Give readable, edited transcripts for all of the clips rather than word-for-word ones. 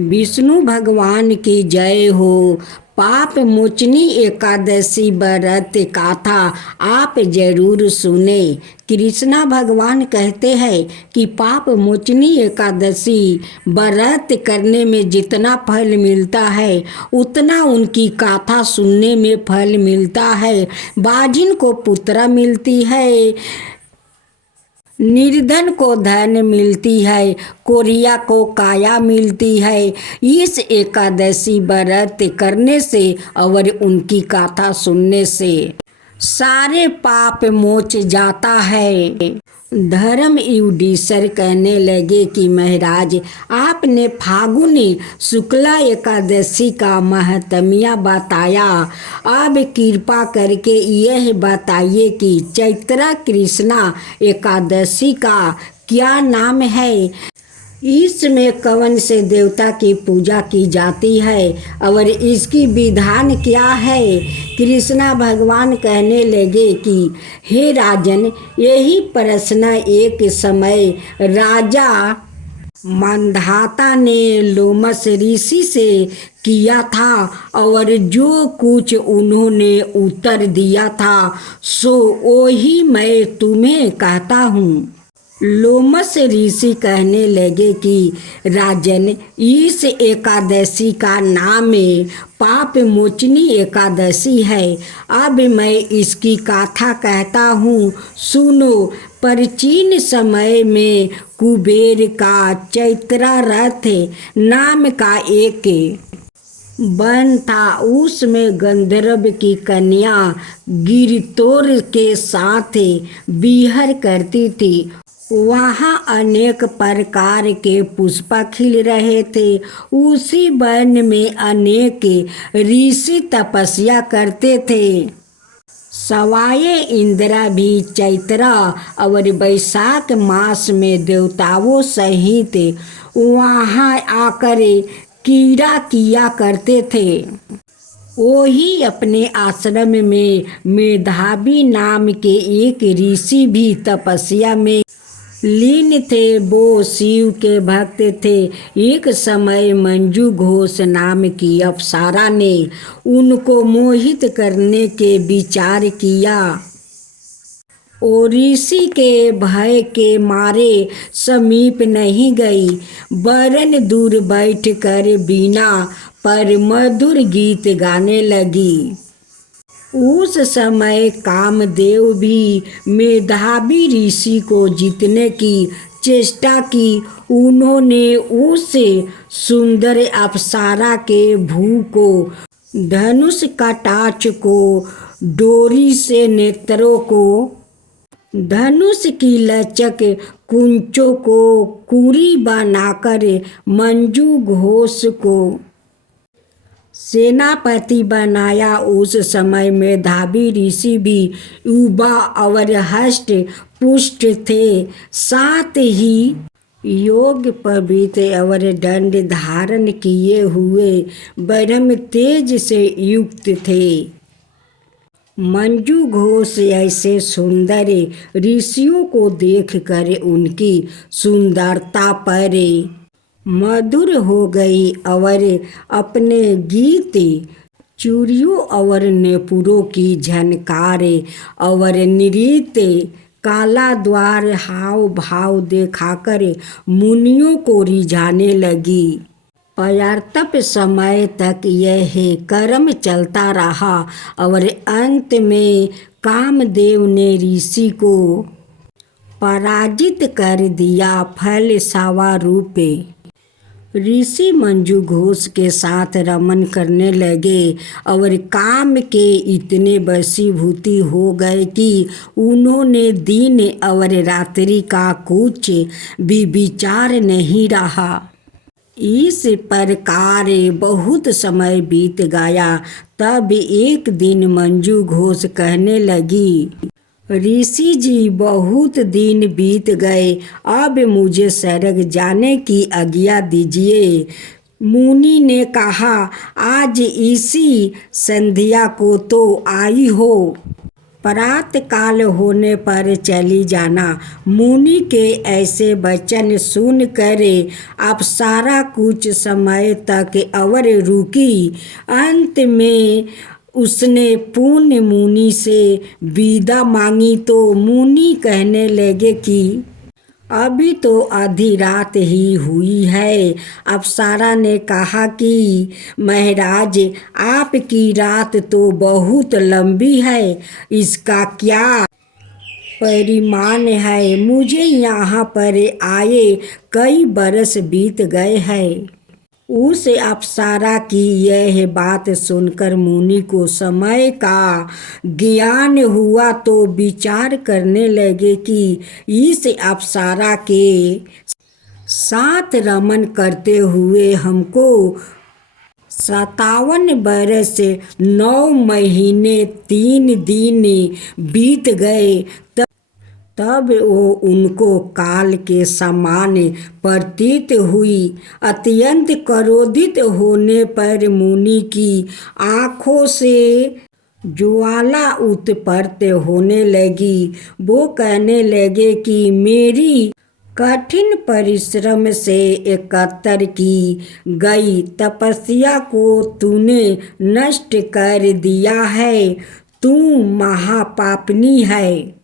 विष्णु भगवान की जय हो। पाप मोचनी एकादशी व्रत गाथा आप जरूर सुने। कृष्णा भगवान कहते हैं कि पाप मोचनी एकादशी व्रत करने में जितना फल मिलता है उतना उनकी गाथा सुनने में फल मिलता है। बाजिन को पुत्र मिलती है, निर्धन को धन मिलती है, कोरिया को काया मिलती है। इस एकादशी व्रत करने से और उनकी गाथा सुनने से सारे पाप मोच जाता है। धर्म युधिष्ठिर कहने लगे कि महाराज, आपने फागुनी शुक्ला एकादशी का महत्म्य बताया, अब कृपा करके यह बताइए कि चैत्र कृष्णा एकादशी का क्या नाम है, इसमें कौन से देवता की पूजा की जाती है और इसकी विधान क्या है। कृष्णा भगवान कहने लगे कि हे राजन, यही प्रश्न एक समय राजा मंधाता ने लोमस ऋषि से किया था और जो कुछ उन्होंने उत्तर दिया था सो वही मैं तुम्हें कहता हूँ। लोमस ऋषि कहने लगे कि राजन, इस एकादशी का नाम पाप मोचनी एकादशी है। अब मैं इसकी गाथा कहता हूँ, सुनो। प्राचीन समय में कुबेर का चैत्रा रथ नाम का एक वन था। उसमें गंधर्व की कन्या गिरतोर के साथ विहर करती थी। वहाँ अनेक प्रकार के पुष्प खिल रहे थे। उसी वन में अनेक ऋषि तपस्या करते थे। सवाए इंद्रा भी चैत्र और वैशाख मास में देवताओं सहित वहाँ आकर क्रीड़ा किया करते थे। वही अपने आश्रम में मेधावी नाम के एक ऋषि भी तपस्या में लीन थे। वो शिव के भक्त थे। एक समय मंजू घोष नाम की अप्सरा ने उनको मोहित करने के विचार किया। ओ ऋषि के भय के मारे समीप नहीं गई, वरन दूर बैठकर बीना पर मधुर गीत गाने लगी। उस समय कामदेव भी मेधावी ऋषि को जीतने की चेष्टा की। उन्होंने उस सुंदर अप्सरा के भू को, धनुष कटाक्ष को, डोरी से नेत्रों को, धनुष की लचक कुंचों को कुरी बनाकर मंजू घोष को सेनापति बनाया। उस समय मेधावी ऋषि भी युवा और हष्ट पुष्ट थे, साथ ही योग पवित्र और दंड धारण किए हुए ब्रह्म तेज से युक्त थे। मंजू घोष ऐसे सुंदर ऋषियों को देखकर उनकी सुंदरता पर मधुर हो गई और अपने गीत, चूड़ियों और नेपुरों की झनकार और नृत्य काला द्वार हाव भाव दिखाकर मुनियों को रिझाने लगी। पर्याप्त समय तक यह कर्म चलता रहा और अंत में कामदेव ने ऋषि को पराजित कर दिया। फल स्वरूप ऋषि मंजू घोष के साथ रमन करने लगे और काम के इतने वशीभूत हो गए कि उन्होंने दिन और रात्रि का कुछ भी विचार नहीं रहा। इस प्रकार बहुत समय बीत गया। तब एक दिन मंजू घोष कहने लगी, ऋषि जी, बहुत दिन बीत गए, अब मुझे स्वर्ग जाने की आज्ञा दीजिए। मुनि ने कहा, आज इसी संध्या को तो आई हो, प्रात काल होने पर चली जाना। मुनि के ऐसे वचन सुन कर अप्सरा कुछ समय तक और रुकी। अंत में उसने पुण्य मुनि से विदा मांगी तो मुनि कहने लगे कि अभी तो आधी रात ही हुई है। अप्सरा ने कहा कि महाराज, आपकी रात तो बहुत लंबी है, इसका क्या परिमाण है? मुझे यहाँ पर आए कई बरस बीत गए हैं। उस अप्सरा की यह बात सुनकर मुनि को समय का ज्ञान हुआ तो विचार करने लगे कि इस अप्सरा के साथ रमन करते हुए हमको 57 बरस 9 महीने 3 दिन बीत गए। तब वो उनको काल के समान प्रतीत हुई। अत्यंत क्रोधित होने पर मुनि की आँखों से ज्वाला उत्पन्न होने लगी। वो कहने लगे कि मेरी कठिन परिश्रम से एकत्र की गई तपस्या को तूने नष्ट कर दिया है। तू महापापनी है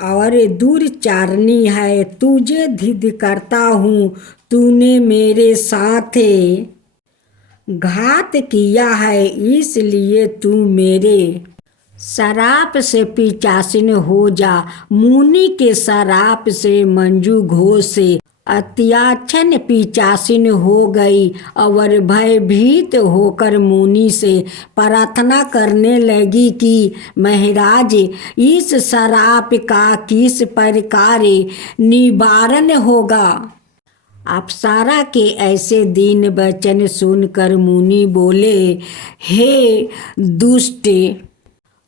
और दुर्चारणी है। तुझे धिक्कारता हूँ। तूने मेरे साथ घात किया है, इसलिए तू मेरे शराप से पिशाचिन हो जा। मुनि के शराप से मंजू घोष अत्याचन पिशाचिन हो गई और भयभीत होकर मुनि से प्रार्थना करने लगी कि महाराज, इस शराप का किस प्रकार निवारण होगा? अप्सरा के ऐसे दीन वचन सुनकर मुनि बोले, हे दुष्ट,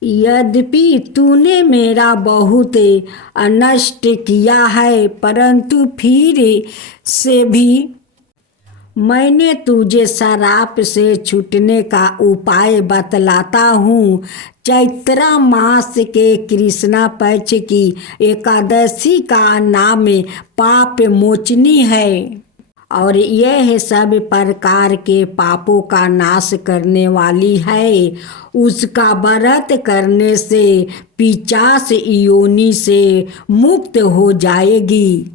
यद्यपि तूने मेरा बहुत अनष्ट किया है, परंतु फिर से भी मैंने तुझे शराप से छूटने का उपाय बतलाता हूँ। चैत्र मास के कृष्णा पक्ष की एकादशी का नाम पाप मोचनी है और यह सब प्रकार के पापों का नाश करने वाली है। उसका व्रत करने से पिशाच योनि से मुक्त हो जाएगी।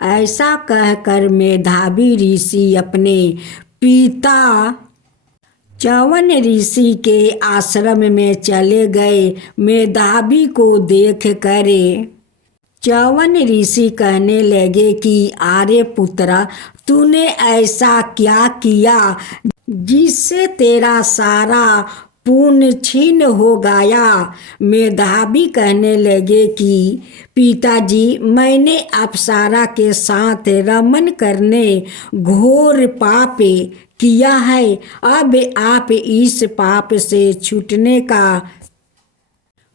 ऐसा कहकर मेधावी ऋषि अपने पिता च्यवन ऋषि के आश्रम में चले गए। मेधावी को देख कर च्यवन ऋषि कहने लगे कि आर्य पुत्रा, तूने ऐसा क्या किया जिससे तेरा सारा पुण्य छीन हो गया? मेधावी कहने लगे कि पिताजी, मैंने अप्सरा के साथ रमन करने घोर पाप किया है। अब आप इस पाप से छूटने का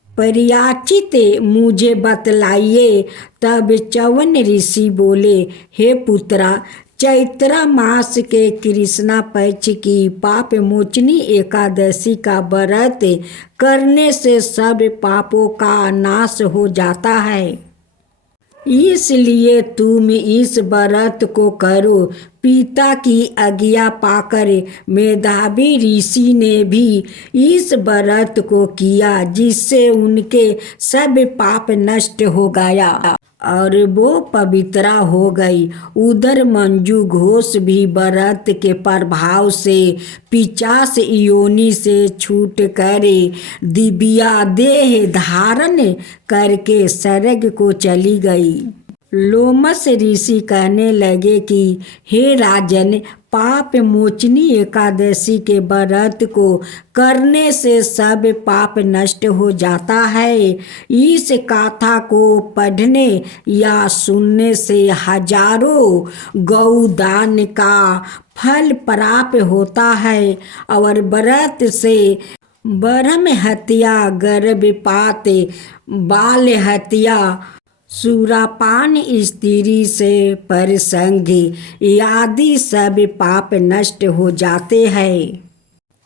परियाचित मुझे बतलाइए। तब च्यवन ऋषि बोले, हे पुत्रा, चैत्र मास के कृष्णा पक्ष की पाप मोचनी एकादशी का व्रत करने से सब पापों का नाश हो जाता है, इसलिए तुम इस व्रत को करो। पिता की आज्ञा पाकर मेधावी ऋषि ने भी इस व्रत को किया, जिससे उनके सब पाप नष्ट हो गया और वो पवित्रा हो गई। उधर मंजू घोष भी व्रत के प्रभाव से पिशाच योनि से छूट कर दिव्या देह धारण करके स्वर्ग को चली गई। लोमस ऋषि कहने लगे कि हे राजन, पाप मोचनी एकादशी के व्रत को करने से सब पाप नष्ट हो जाता है। इस गाथा को पढ़ने या सुनने से हजारों गौदान का फल प्राप्त होता है और व्रत से ब्रह्म हत्या, गर्भपात, बाल हत्या, सुरापान, स्त्री से परसंग आदि सब पाप नष्ट हो जाते हैं।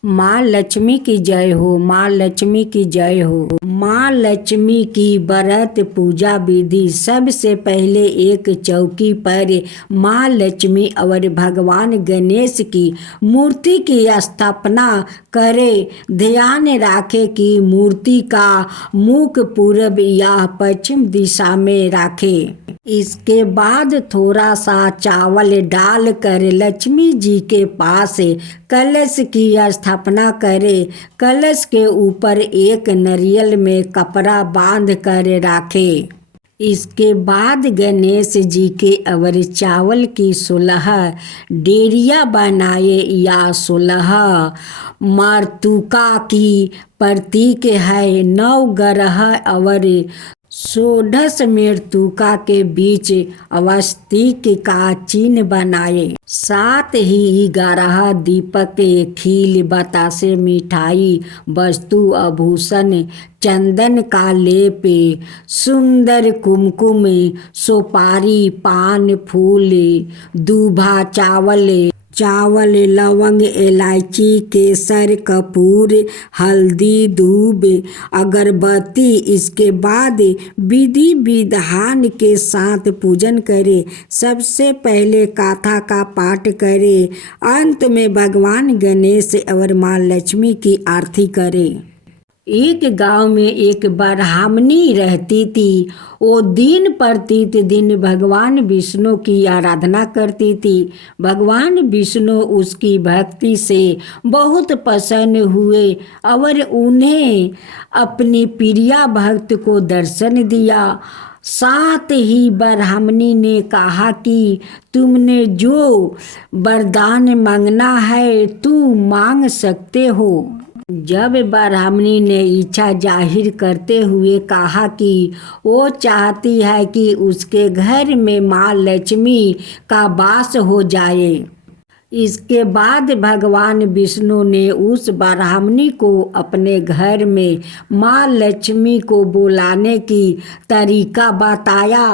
माँ लक्ष्मी की जय हो, माँ लक्ष्मी की जय हो। माँ लक्ष्मी की व्रत पूजा विधि। सबसे पहले एक चौकी पर माँ लक्ष्मी और भगवान गणेश की मूर्ति की स्थापना करे। ध्यान रखे कि मूर्ति का मुख पूर्व या पश्चिम दिशा में रखे। इसके बाद थोड़ा सा चावल डालकर लक्ष्मी जी के पास कलश की स्थापना करे। कलश के ऊपर एक नारियल में कपड़ा बांध कर रखे। इसके बाद गणेश जी के और चावल की 16 डेरिया बनाए या 16 मातृका की प्रतीक है। 9 ग्रह और 16 मृतका के बीच अवस्थित का चिन्ह बनाए। साथ ही 11 दीपक, खील, बतासे, मिठाई, वस्तु, आभूषण, चंदन का लेप, सुंदर कुमकुम, सुपारी, पान, फूल, दूभा, चावल, लवंग, इलायची, केसर, कपूर, हल्दी, दूब, अगरबत्ती। इसके बाद विधि विधान के साथ पूजन करे। सबसे पहले गाथा का पाठ करे। अंत में भगवान गणेश और माँ लक्ष्मी की आरती करे। एक गांव में एक ब्राह्मणी रहती थी। वो दिन प्रतिदिन भगवान विष्णु की आराधना करती थी। भगवान विष्णु उसकी भक्ति से बहुत प्रसन्न हुए और उन्हें अपनी प्रिया भक्त को दर्शन दिया। साथ ही ब्राह्मणी ने कहा कि तुमने जो वरदान मांगना है तुम मांग सकते हो। जब ब्राह्मणी ने इच्छा जाहिर करते हुए कहा कि वो चाहती है कि उसके घर में माँ लक्ष्मी का वास हो जाए। इसके बाद भगवान विष्णु ने उस ब्राह्मणी को अपने घर में माँ लक्ष्मी को बुलाने की तरीका बताया।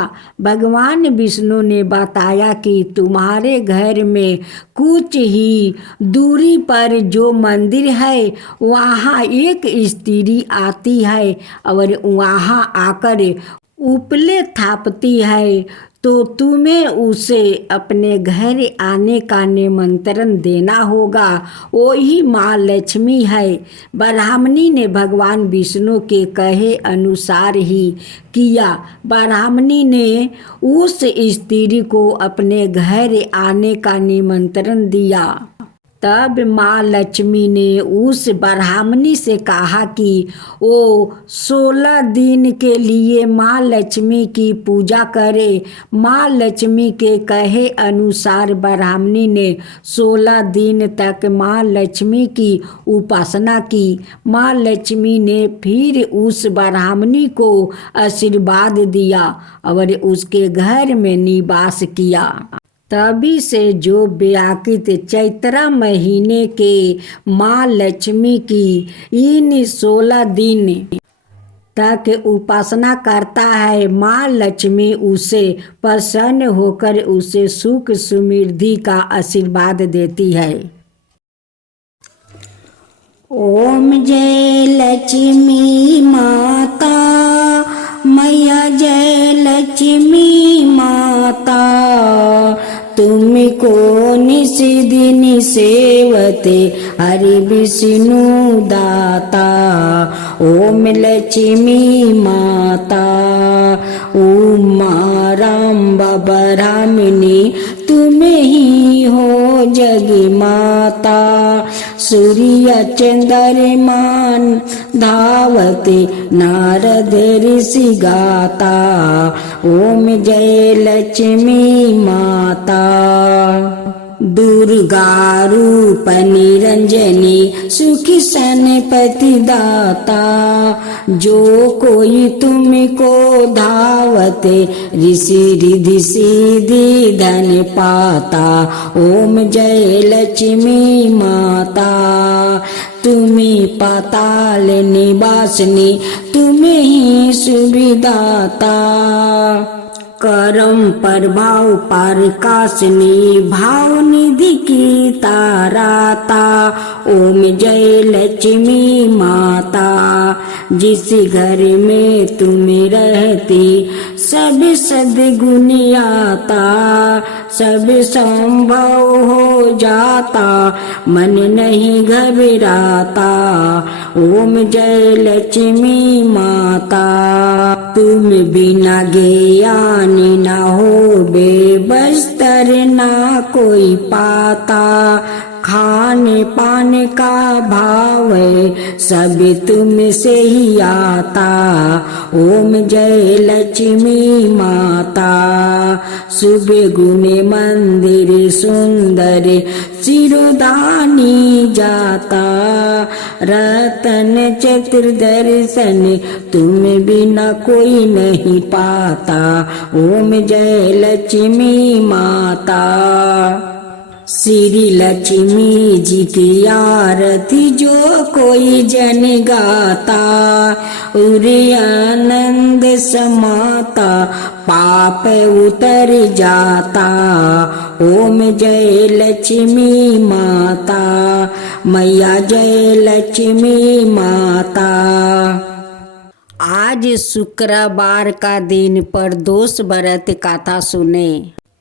भगवान विष्णु ने बताया कि तुम्हारे घर में कुछ ही दूरी पर जो मंदिर है वहाँ एक स्त्री आती है और वहाँ आकर उपले थापती है, तो तुम्हें उसे अपने घर आने का निमंत्रण देना होगा। वही माँ लक्ष्मी है। ब्राह्मणी ने भगवान विष्णु के कहे अनुसार ही किया। ब्राह्मणी ने उस स्त्री को अपने घर आने का निमंत्रण दिया। तब माँ लक्ष्मी ने उस ब्राह्मणी से कहा कि वो 16 दिन के लिए माँ लक्ष्मी की पूजा करे। माँ लक्ष्मी के कहे अनुसार ब्राह्मणी ने 16 दिन तक माँ लक्ष्मी की उपासना की। माँ लक्ष्मी ने फिर उस ब्राह्मणी को आशीर्वाद दिया और उसके घर में निवास किया। तभी से जो व्याकृत चैत्र महीने के माँ लक्ष्मी की इन 16 दिन तक उपासना करता है, माँ लक्ष्मी उसे प्रसन्न होकर उसे सुख समृद्धि का आशीर्वाद देती है। ओम जय लक्ष्मी माता मैया, जय लक्ष्मी माता, तुमको निस दिन सेवते हरि विष्णु दाता। ओम लक्ष्मी माता उमा राम ब्राह्मणी, तुम ही हो जग माता। सूर्य चंद्रमान धावते नारद ऋषि गाता। ओम जय लक्ष्मी माता। दुर्गा रूप निरंजनी, सुखी सनपति दाता। जो कोई तुमको धावते ऋषि रिधि सिद्धि धन पाता। ओम जय लक्ष्मी माता। तुम्हें पाताल निवासनी तुम्हें ही सुविदाता करम प्रभाव प्रकाशनी भाव निधि की ताराता ओम जय लक्ष्मी माता जिस घर में तुम रहती सब सद्गुण आता सब संभव हो जाता मन नहीं घबराता ओम जय लक्ष्मी माता तुम बिना ज्ञान ना हो बेबस्तर ना कोई पाता खाने पाने का भाव है सब तुमसे ही आता ओम जय लक्ष्मी माता सुबह गुने मंदिर सुंदर सिरोधानी जाता रतन चतुर्दर्शन तुम बिना कोई नहीं पाता ओम जय लक्ष्मी माता श्री लक्ष्मी जी की आरती जो कोई जन गाता उरे आनंद समाता पाप उतर जाता ओम जय लक्ष्मी माता मैया जय लक्ष्मी माता। आज शुक्रवार का दिन प्रदोष व्रत कथा सुने।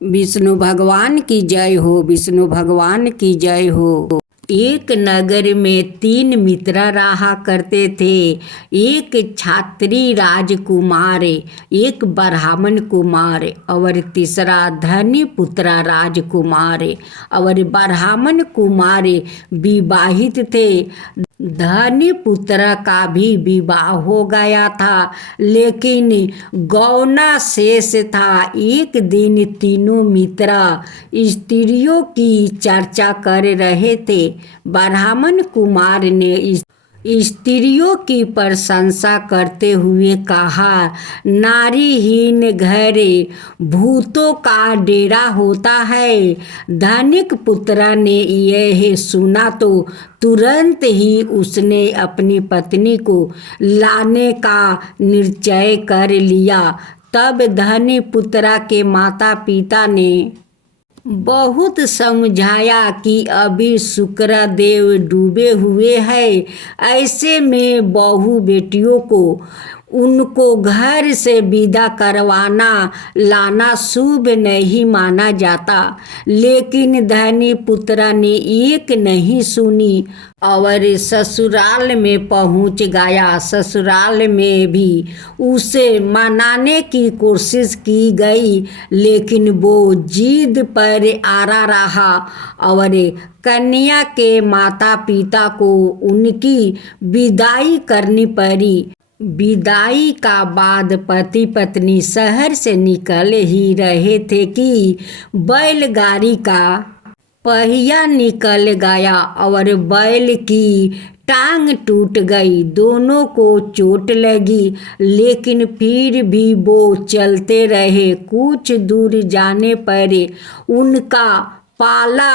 विष्णु भगवान की जय हो, विष्णु भगवान की जय हो। एक नगर में 3 मित्र रहा करते थे। एक छात्री राजकुमार, एक ब्राह्मण कुमार और तीसरा धनी पुत्र राजकुमार। और ब्राह्मण कुमार विवाहित थे। धनी पुत्र का भी विवाह हो गया था, लेकिन गौना शेष था। एक दिन तीनों मित्र स्त्रियों की चर्चा कर रहे थे। ब्राह्मण कुमार ने स्त्रियों की प्रशंसा करते हुए कहा, नारीहीन घर भूतों का डेरा होता है। धनिक पुत्र ने यह सुना तो तुरंत ही उसने अपनी पत्नी को लाने का निश्चय कर लिया। तब धनी पुत्र के माता पिता ने बहुत समझाया कि अभी शुक्रदेव डूबे हुए हैं, ऐसे में बहू बेटियों को उनको घर से विदा करवाना लाना शुभ नहीं माना जाता। लेकिन धनी पुत्र ने एक नहीं सुनी और ससुराल में पहुंच गया। ससुराल में भी उसे मनाने की कोशिश की गई, लेकिन वो जिद पर अड़ा रहा और कन्या के माता पिता को उनकी विदाई करनी पड़ी। विदाई का बाद पति पत्नी शहर से निकल ही रहे थे कि बैलगाड़ी का पहिया निकल गया और बैल की टांग टूट गई। दोनों को चोट लगी, लेकिन फिर भी वो चलते रहे। कुछ दूर जाने पर उनका पाला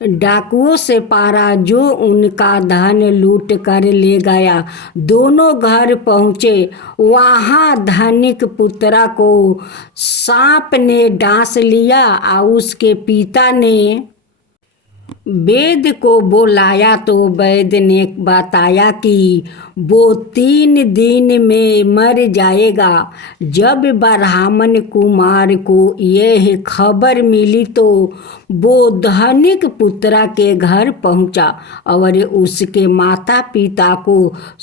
डाकुओं से पारा, जो उनका धन लूट कर ले गया। दोनों घर पहुँचे। वहाँ धनिक पुत्र को सांप ने डांस लिया और उसके पिता ने वैद्य को बुलाया तो वैद्य ने बताया कि वो 3 दिन में मर जाएगा। जब ब्राह्मण कुमार को यह खबर मिली तो वो धनिक पुत्र के घर पहुंचा और उसके माता पिता को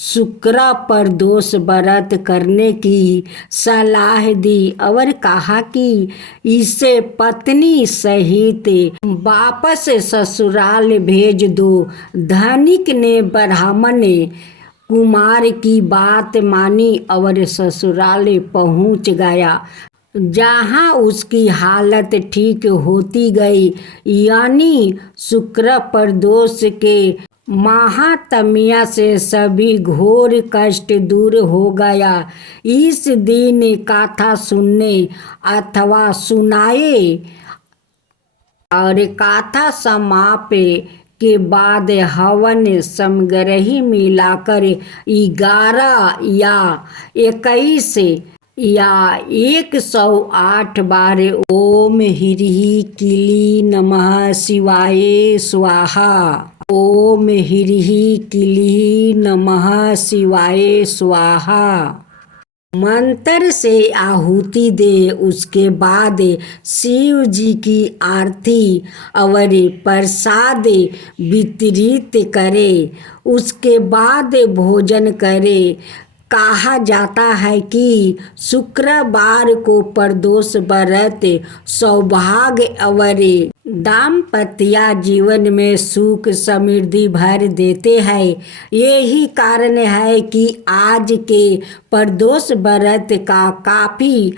शुक्र प्रदोष व्रत करने की सलाह दी और कहा कि इसे पत्नी सहित वापस ससुराल भेज दो। धनिक ने ब्राह्मण कुमार की बात मानी और ससुराल पहुंच गया, जहाँ उसकी हालत ठीक होती गई। यानी शुक्र प्रदोष के महात्म्य से सभी घोर कष्ट दूर हो गया। इस दिन कथा सुनने अथवा सुनाए और कथा समाप्त के बाद हवन समग्रही मिलाकर 11 या 21 या 108 बार ओम ह्रीं क्लीं नमः शिवाय स्वाहा, ओम ह्रीं क्लीं नमः शिवाय स्वाहा मंत्र से आहुति दे। उसके बाद शिव जी की आरती और प्रसाद वितरित करे। उसके बाद भोजन करे। कहा जाता है कि शुक्रवार को प्रदोष व्रत सौभाग्य और दाम्पत्य जीवन में सुख समृद्धि भर देते हैं। यही कारण है कि आज के प्रदोष व्रत का काफी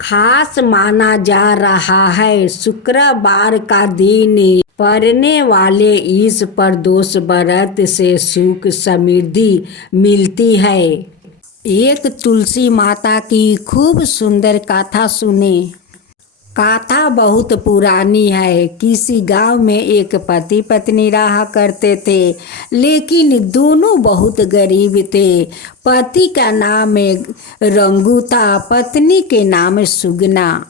खास माना जा रहा है। शुक्रवार का दिन पड़ने वाले इस प्रदोष व्रत से सुख समृद्धि मिलती है। एक तुलसी माता की खूब सुंदर कथा सुने। कथा बहुत पुरानी है। किसी गांव में एक पति पत्नी रहा करते थे, लेकिन दोनों बहुत गरीब थे। पति का नाम रंगू था, पत्नी के नाम सुगना।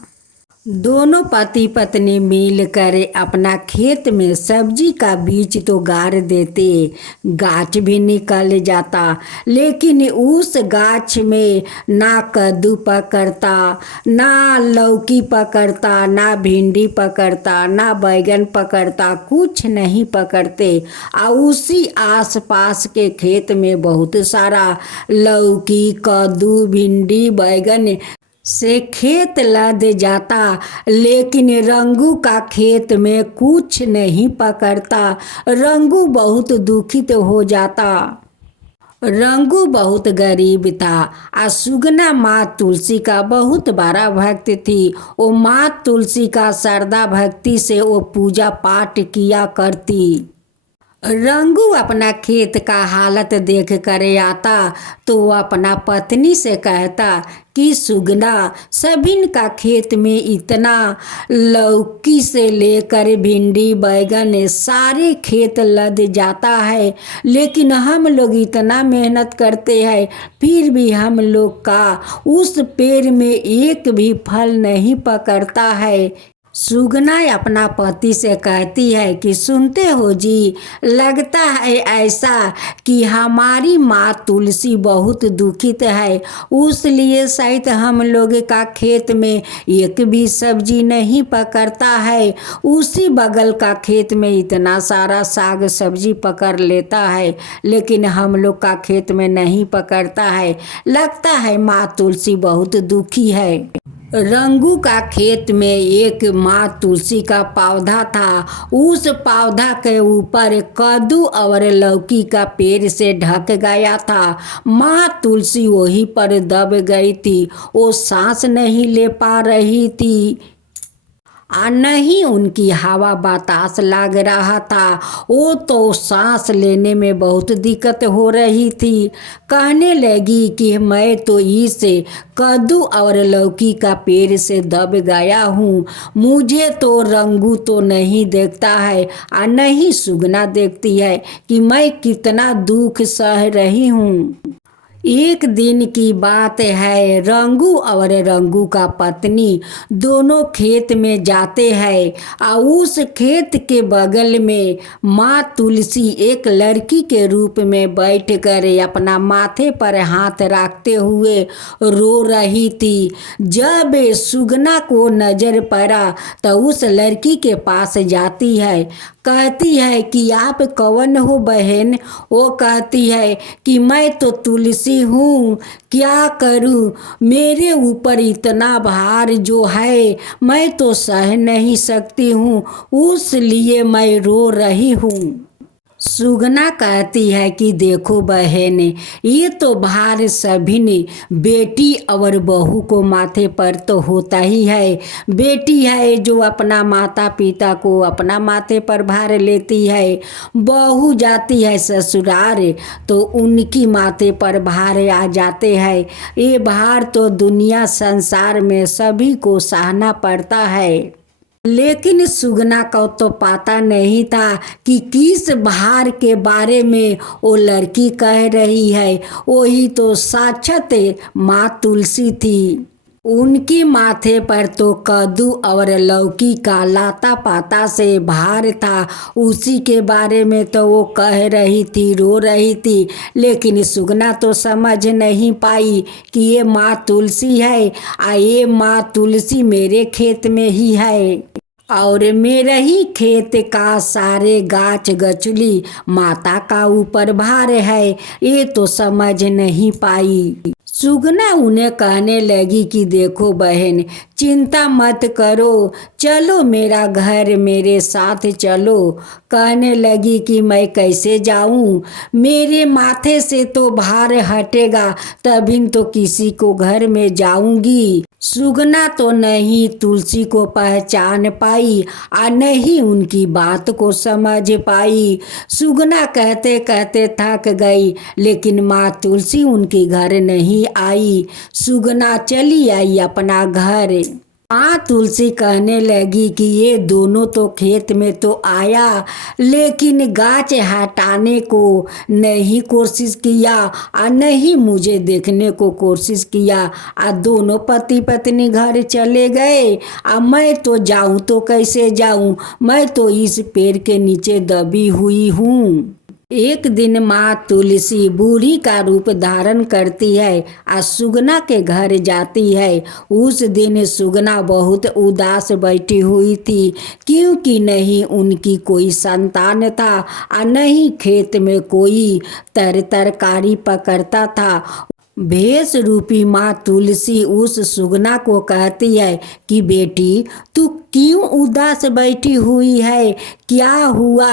दोनों पति पत्नी मिलकर अपना खेत में सब्जी का बीज तो गाड़ देते, गाछ भी निकल जाता, लेकिन उस गाछ में ना कद्दू पकड़ता, ना लौकी पकड़ता, ना भिंडी पकड़ता, ना बैगन पकड़ता, कुछ नहीं पकड़ते। और उसी आसपास के खेत में बहुत सारा लौकी, कद्दू, भिंडी, बैगन से खेत लद जाता, लेकिन रंगू का खेत में कुछ नहीं पकड़ता। रंगू बहुत दुखित हो जाता। रंगू बहुत गरीब था। और सुगना माँ तुलसी का बहुत बड़ा भक्त थी। वो माँ तुलसी का श्रद्धा भक्ति से वो पूजा पाठ किया करती। रंगू अपना खेत का हालत देख कर आता तो वो अपना पत्नी से कहता कि सुगना, सभी का खेत में इतना लौकी से लेकर भिंडी, बैगन सारे खेत लद जाता है, लेकिन हम लोग इतना मेहनत करते हैं, फिर भी हम लोग का उस पेड़ में एक भी फल नहीं पकड़ता है। सुगना अपना पति से कहती है कि सुनते हो जी, लगता है ऐसा कि हमारी माँ तुलसी बहुत दुखित है, उसलिए शायद हम लोग का खेत में एक भी सब्जी नहीं पकड़ता है। उसी बगल का खेत में इतना सारा साग सब्जी पकड़ लेता है, लेकिन हम लोग का खेत में नहीं पकड़ता है। लगता है माँ तुलसी बहुत दुखी है। रंगू का खेत में एक माँ तुलसी का पौधा था। उस पौधा के ऊपर कद्दू और लौकी का पेड़ से ढक गया था। माँ तुलसी वहीं पर दब गई थी। वो सांस नहीं ले पा रही थी, नहीं उनकी हवा बतास लग रहा था। वो तो सांस लेने में बहुत दिक्कत हो रही थी। कहने लगी कि मैं तो इस कद्दू और लौकी का पेड़ से दब गया हूँ, मुझे तो रंगू तो नहीं देखता है और नहीं सुगना देखती है कि मैं कितना दुख सह रही हूँ। एक दिन की बात है, रंगू और रंगू का पत्नी दोनों खेत में जाते हैं और उस खेत के बगल में माँ तुलसी एक लड़की के रूप में बैठकर अपना माथे पर हाथ रखते हुए रो रही थी। जब सुगना को नजर पड़ा तो उस लड़की के पास जाती है, कहती है कि आप कौन हो बहन? वो कहती है कि मैं तो तुलसी हूँ, क्या करूँ, मेरे ऊपर इतना भार जो है मैं तो सह नहीं सकती हूँ, उसलिए मैं रो रही हूँ। सुगना कहती है कि देखो बहन, ये तो भार सभी ने बेटी और बहू को माथे पर तो होता ही है। बेटी है जो अपना माता पिता को अपना माथे पर भार लेती है, बहू जाती है ससुराल तो उनकी माथे पर भार आ जाते हैं। ये भार तो दुनिया संसार में सभी को सहना पड़ता है। लेकिन सुगना को तो पता नहीं था कि किस भार के बारे में वो लड़की कह रही है। वही तो साक्षात माँ तुलसी थी। उनकी माथे पर तो कद्दू और लौकी का लाता पाता से भार था। उसी के बारे में तो वो कह रही थी, रो रही थी। लेकिन सुगना तो समझ नहीं पाई कि ये माँ तुलसी है, ये माँ तुलसी मेरे खेत में ही है और मेरे ही खेत का सारे गाछ गचुली माता का ऊपर भार है। ये तो समझ नहीं पाई। सुगना उन्हें कहने लगी कि देखो बहन, चिंता मत करो, चलो मेरा घर, मेरे साथ चलो। कहने लगी कि मैं कैसे जाऊं, मेरे माथे से तो भार हटेगा तभी तो किसी को घर में जाऊंगी। सुगना तो नहीं तुलसी को पहचान पाई और नहीं उनकी बात को समझ पाई। सुगना कहते कहते थक गई, लेकिन माँ तुलसी उनके घर नहीं आई। सुगना चली आई अपना घर। माँ तुलसी कहने लगी कि ये दोनों तो खेत में तो आया, लेकिन गाछ हटाने को नहीं कोशिश किया और नहीं मुझे देखने को कोशिश किया। और दोनों पति पत्नी घर चले गए। और मैं तो जाऊं तो कैसे जाऊं, मैं तो इस पेड़ के नीचे दबी हुई हूँ। एक दिन माँ तुलसी बूढ़ी का रूप धारण करती है और सुगना के घर जाती है। उस दिन सुगना बहुत उदास बैठी हुई थी, क्योंकि नहीं उनकी कोई संतान था और नहीं खेत में कोई तरकारी पकड़ता था। भेष रूपी माँ तुलसी उस सुगना को कहती है कि बेटी, तू क्यों उदास बैठी हुई है, क्या हुआ।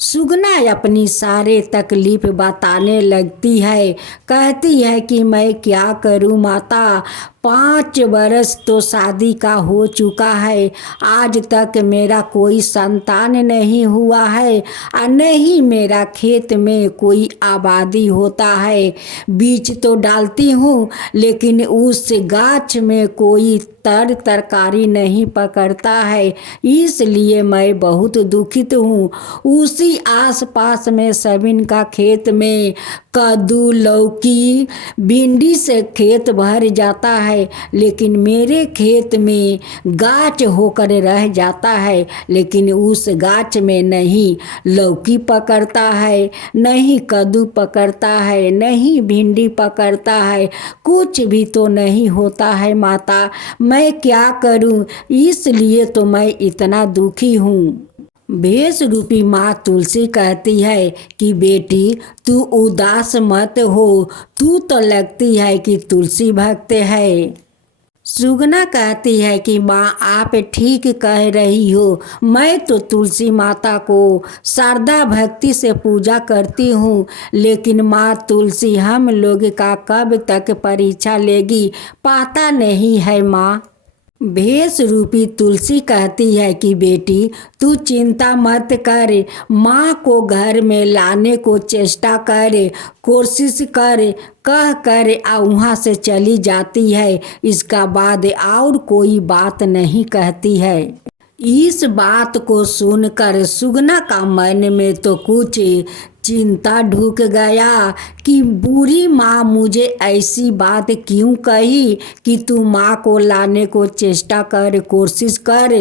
सुगना अपनी सारे तकलीफ बताने लगती है। कहती है कि मैं क्या करूं माता, 5 बरस तो शादी का हो चुका है, आज तक मेरा कोई संतान नहीं हुआ है और नहीं मेरा खेत में कोई आबादी होता है। बीज तो डालती हूँ, लेकिन उस गाछ में कोई तरकारी नहीं पकड़ता है, इसलिए मैं बहुत दुखित हूँ। उसी आसपास में सबिन का खेत में कद्दू, लौकी, भिंडी से खेत भर जाता है, लेकिन मेरे खेत में गाछ होकर रह जाता है, लेकिन उस गाछ में नहीं लौकी पकड़ता है, नहीं कद्दू पकड़ता है, नहीं भिंडी पकड़ता है, कुछ भी तो नहीं होता है माता, मैं क्या करूं, इसलिए तो मैं इतना दुखी हूँ। भेष रूपी माँ तुलसी कहती है कि बेटी, तू उदास मत हो, तू तो लगती है कि तुलसी भक्त है। सुगना कहती है कि माँ आप ठीक कह रही हो, मैं तो तुलसी माता को श्रद्धा भक्ति से पूजा करती हूँ, लेकिन माँ तुलसी हम लोग का कब तक परीक्षा लेगी, पता नहीं है माँ। भेष रूपी तुलसी कहती है कि बेटी, तू चिंता मत कर, माँ को घर में लाने को चेष्टा कर, कोशिश कर, कह कर वहाँ से चली जाती है। इसका बाद और कोई बात नहीं कहती है। इस बात को सुनकर सुगना का मन में तो कुछ चिंता ढुक गया कि बूढ़ी माँ मुझे ऐसी बात क्यों कही कि तू माँ को लाने को चेष्टा कर, कोशिश कर,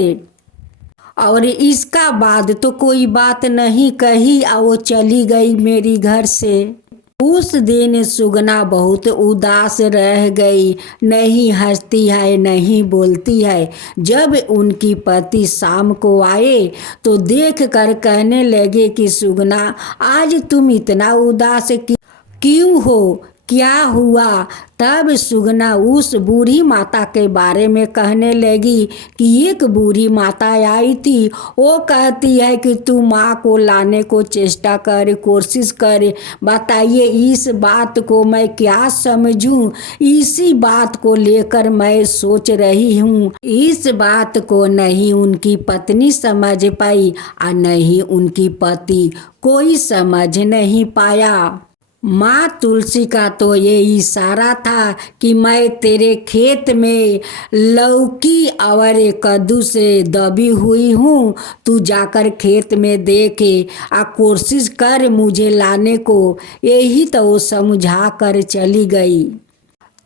और इसका बाद तो कोई बात नहीं कही और वो चली गई मेरी घर से। उस दिन सुगना बहुत उदास रह गई, नहीं हंसती है, नहीं बोलती है। जब उनकी पति शाम को आए तो देख कर कहने लगे कि सुगना, आज तुम इतना उदास क्यों हो, क्या हुआ। तब सुगना उस बूढ़ी माता के बारे में कहने लगी कि एक बूढ़ी माता आई थी, वो कहती है कि तू माँ को लाने को चेष्टा कर, कोशिश कर। बताइए इस बात को मैं क्या समझूं, इसी बात को लेकर मैं सोच रही हूँ। इस बात को नहीं उनकी पत्नी समझ पाई और नहीं उनकी पति, कोई समझ नहीं पाया। माँ तुलसी का तो ये इशारा था कि मैं तेरे खेत में लौकी और कद्दू से दबी हुई हूँ, तू जाकर खेत में देखे आ कोशिश कर मुझे लाने को। यही तो वो समझा कर चली गई।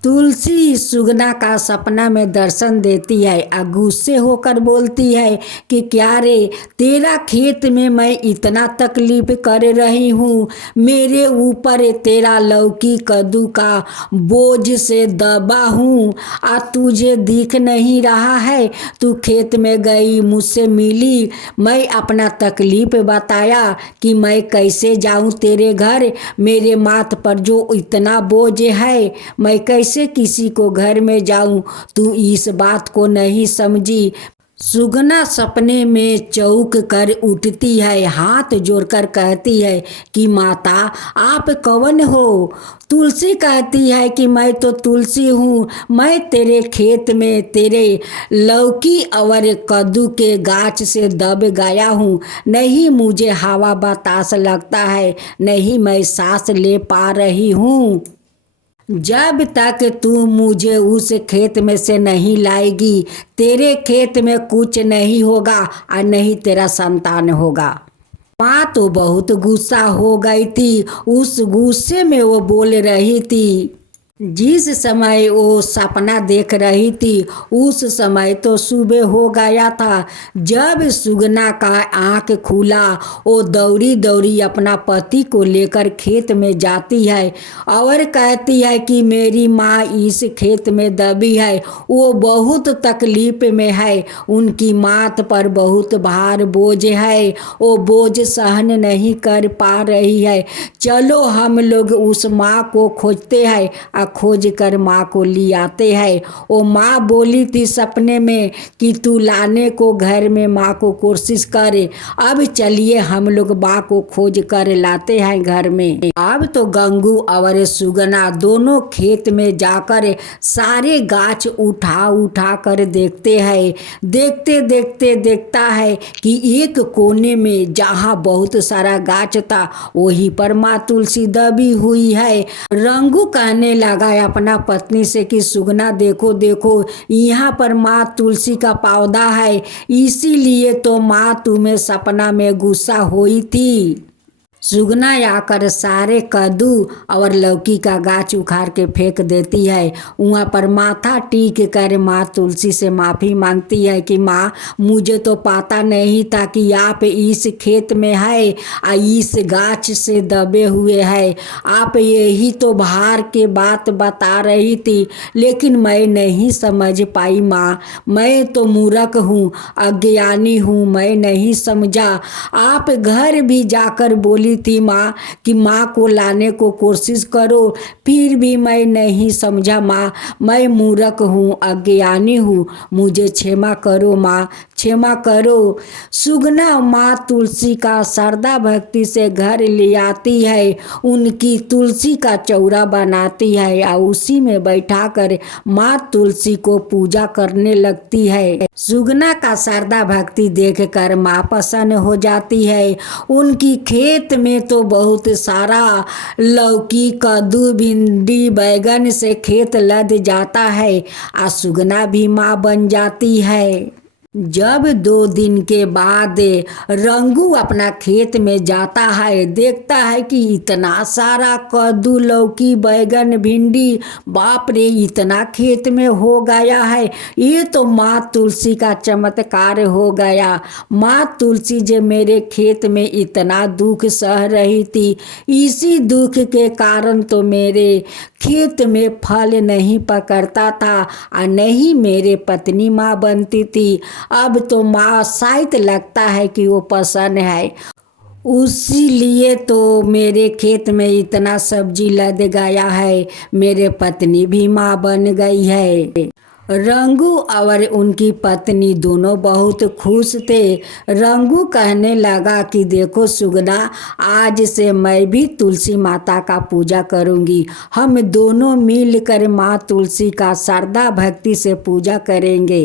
तुलसी सुगना का सपना में दर्शन देती है और गुस्से होकर बोलती है कि क्या रे, तेरा खेत में मैं इतना तकलीफ कर रही हूँ, मेरे ऊपर तेरा लौकी कद्दू का बोझ से दबा हूँ, आ तुझे दिख नहीं रहा है। तू खेत में गई, मुझसे मिली, मैं अपना तकलीफ बताया कि मैं कैसे जाऊँ तेरे घर, मेरे माथ पर जो इतना बोझ है, मैं कैसे किसी को घर में जाऊं। तू इस बात को नहीं समझी। सुगना सपने में चौंक कर उठती है, हाथ जोड़कर कहती है कि माता आप कौन हो। तुलसी कहती है कि मैं तो तुलसी हूँ, मैं तेरे खेत में तेरे लौकी और कद्दू के गाछ से दब गया हूँ। नहीं मुझे हवा बतास लगता है, नहीं मैं सांस ले पा रही हूँ। जब तक तू मुझे उस खेत में से नहीं लाएगी, तेरे खेत में कुछ नहीं होगा और नहीं तेरा संतान होगा। माँ तो बहुत गुस्सा हो गई थी। उस गुस्से में वो बोल रही थी, जिस समय वो सपना देख रही थी उस समय तो सुबह हो गया था। जब सुगना का आँख खुला, वो दौड़ी दौड़ी अपना पति को लेकर खेत में जाती है और कहती है कि मेरी माँ इस खेत में दबी है, वो बहुत तकलीफ में है, उनकी माथ पर बहुत भार बोझ है, वो बोझ सहन नहीं कर पा रही है। चलो हम लोग उस माँ को खोजते हैं। खोज कर माँ को ले आते हैं। वो माँ बोली थी सपने में कि तू लाने को घर में माँ को कोशिश करे। अब चलिए हम लोग माँ को खोज कर लाते हैं घर में। अब तो गंगू और सुगना दोनों खेत में जाकर सारे गाछ उठा उठा कर देखते हैं। देखते देखते देखता है कि एक कोने में जहाँ बहुत सारा गाछ था वहीं पर माँ तुलसी दबी हुई है। रंगू कहने लगा अपना पत्नी से कि सुगना देखो देखो, यहाँ पर माँ तुलसी का पौधा है, इसीलिए तो माँ तुम्हें सपना में गुस्सा हुई थी। सुगना आकर सारे कद्दू और लौकी का गाछ उखाड़ के फेंक देती है। वहाँ पर माथा टेक कर माँ तुलसी से माफ़ी मांगती है कि माँ मुझे तो पता नहीं था कि आप इस खेत में है और इस गाछ से दबे हुए है। आप यही तो भार के बात बता रही थी, लेकिन मैं नहीं समझ पाई माँ, मैं तो मूर्ख हूँ, अज्ञानी हूँ, मैं नहीं समझा। आप घर भी जाकर बोली थी माँ कि माँ को लाने को कोशिश करो, फिर भी मैं नहीं समझा माँ, मैं मूर्ख हूँ, अज्ञानी हूँ, मुझे क्षमा करो माँ, क्षमा करो। सुगना माँ तुलसी का श्रद्धा भक्ति से घर ले आती है, उनकी तुलसी का चौरा बनाती है और उसी में बैठा कर माँ तुलसी को पूजा करने लगती है। सुगना का श्रद्धा भक्ति देखकर माँ प्रसन्न हो जाती है। उनकी खेत में तो बहुत सारा लौकी कद्दू भिंडी बैगन से खेत लद जाता है और सुगना भी माँ बन जाती है। जब 2 दिन के बाद रंगू अपना खेत में जाता है, देखता है कि इतना सारा कद्दू लौकी बैगन भिंडी, बाप रे, इतना खेत में हो गया है, ये तो माँ तुलसी का चमत्कार हो गया। माँ तुलसी जो मेरे खेत में इतना दुख सह रही थी, इसी दुख के कारण तो मेरे खेत में फल नहीं पकड़ता था और नहीं मेरे पत्नी माँ बनती थी। अब तो माँ शायद लगता है कि वो पसंद है, उसी लिए तो मेरे खेत में इतना सब्जी लद गया है, मेरे पत्नी भी माँ बन गई है। रंगू और उनकी पत्नी दोनों बहुत खुश थे। रंगू कहने लगा कि देखो सुगना, आज से मैं भी तुलसी माता का पूजा करूंगी। हम दोनों मिलकर माँ तुलसी का श्रद्धा भक्ति से पूजा करेंगे।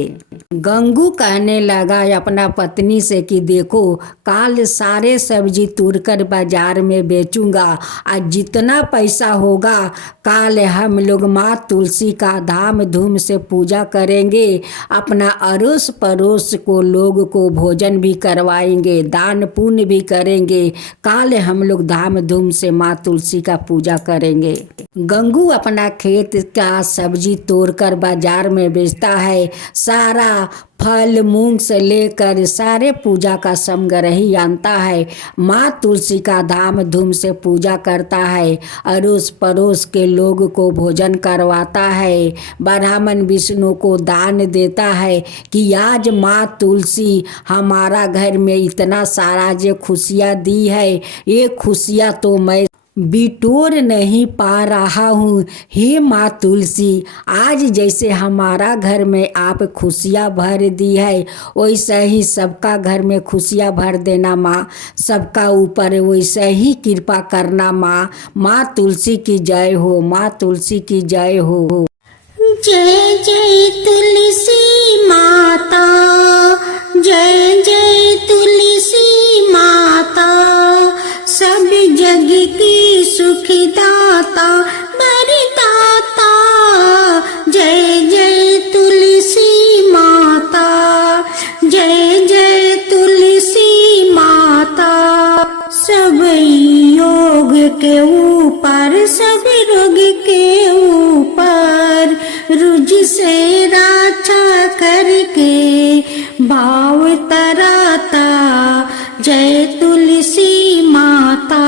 गंगू कहने लगा अपना पत्नी से कि देखो, काल सारे सब्जी तोड़कर बाजार में बेचूंगा। आज जितना पैसा होगा काल हम लोग माँ तुलसी का धाम धूम से पूजा करेंगे। अपना अड़ोस पड़ोस को लोग को भोजन भी करवाएंगे, दान पुण्य भी करेंगे। काल हम लोग धाम धूम से माँ तुलसी का पूजा करेंगे। गंगू अपना खेत का सब्जी तोड़कर बाजार में बेचता है। सारा फल मूंग से लेकर सारे पूजा का समग्र ही आनता है। माँ तुलसी का धाम धूम से पूजा करता है। अड़ोस पड़ोस के लोग को भोजन करवाता है। ब्राह्मण विष्णु को दान देता है कि आज माँ तुलसी हमारा घर में इतना सारा जो खुशियाँ दी है, ये खुशियाँ तो मैं बिटोर नहीं पा रहा हूँ। हे माँ तुलसी, आज जैसे हमारा घर में आप खुशियाँ भर दी है, वैसे ही सबका घर में खुशियाँ भर देना माँ। सबका ऊपर वैसे ही कृपा करना माँ। माँ तुलसी की जय हो, माँ तुलसी की जय हो। जय जय तुलसी माता, जय जय तुलसी माता, सब जग की सुखदाता वरदाता। जय जय तुलसी माता, जय जय तुलसी माता, सब योग के ऊपर सब रोग के ऊपर रुज से रक्षा करके भाव तराता। जय तुलसी माता,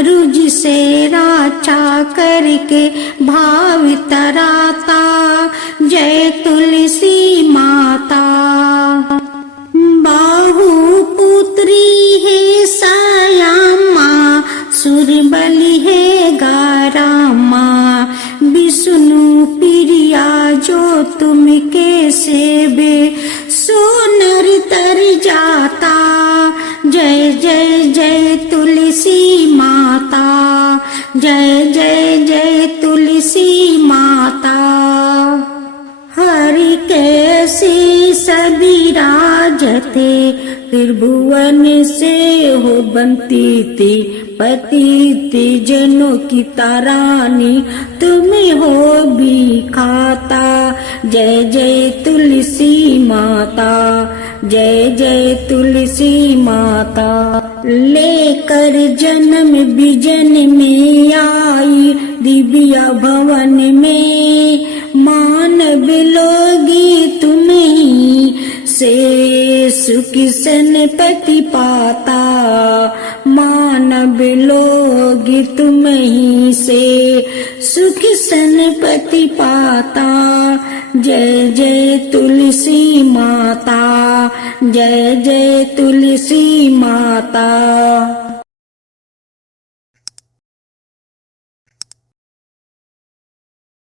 रुज से रक्षा करके भाव तराता। जय तुलसी माता। बाहु पुत्री है सायामा, सुरबली है गारामा, विष्णु प्रिया जो तुम के सेवे सोनर तर जाता। जय जय जय तुलसी माता, जय जय जय तुलसी माता। हरि कैसे सभी राजते, त्रिभुवन से हो बनती थी। पतिति जनों की तारानी तुम्हें हो भी खाता। जय जय तुलसी माता, जय जय तुलसी माता। लेकर जन्म बिजन में आई दिव्या भवन में, मानव लोगी तुम्हीं से सुख सनपति पाता। मानव लोग तुम्हीं से सुख सनपति पाता। जय जय तुलसी माता, जय जय तुलसी माता।